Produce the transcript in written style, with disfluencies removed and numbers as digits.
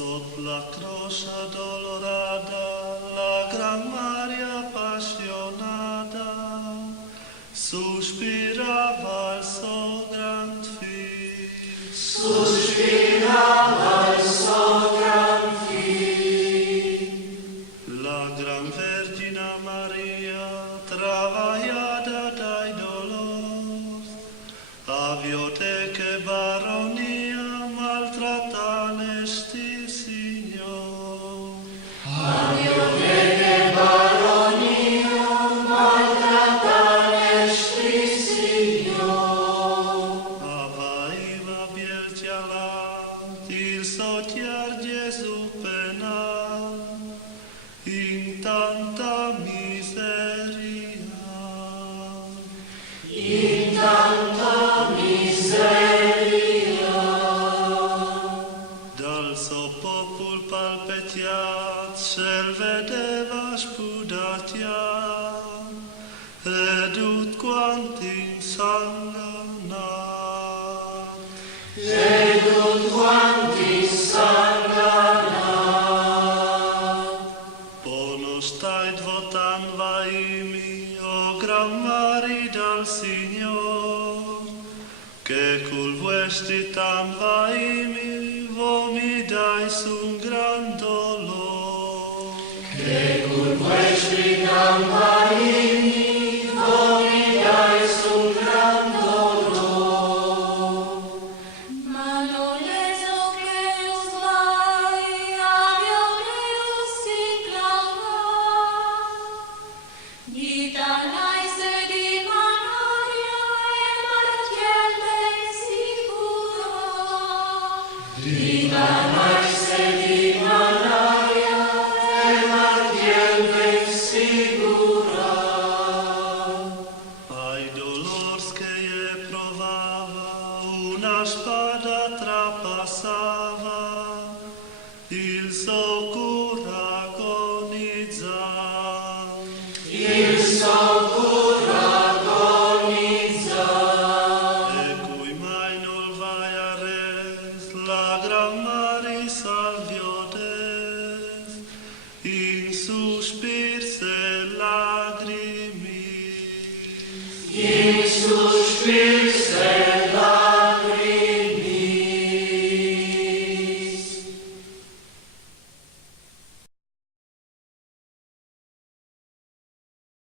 Sotto la croce dolorada, la Gran Maria appassionata, sospirava il suo gran figlio. Sospirava il suo gran figlio. La Gran Vergine Maria, travagliata dai dolori, a bioteche baronia, maltrattane sti signor. A bioteche baronia, maltrattane sti signor. Avaiva bielcialat, il sochiar Gesù penal, in tanta miseria. In tanta miseria. Dal suo popul palpetiat, se-l vedeva spudatiat, ed ut quant insanganat. Ed ut quant insanganat. Bonus tait votan vaimi, o Gran Mari dal Signor, che cul vestitam vaimi, vomi dais un gran dolor. Che cul vestitam vaimi, vomi dais un gran dolor. Manoles oceus vai, avio Deus inclamat, Gitanai sedi manaria, e martial dei sicuro. Gitanai sedi manaria, e martial ven sicura. Ai dolors che e provava, una spada trapassava, il suo cur agonizzava. Il suo cur agonizzava. E cui mai non vai a res, la Gran Mari salvio des, in suspirs e lacrimis. In suspiro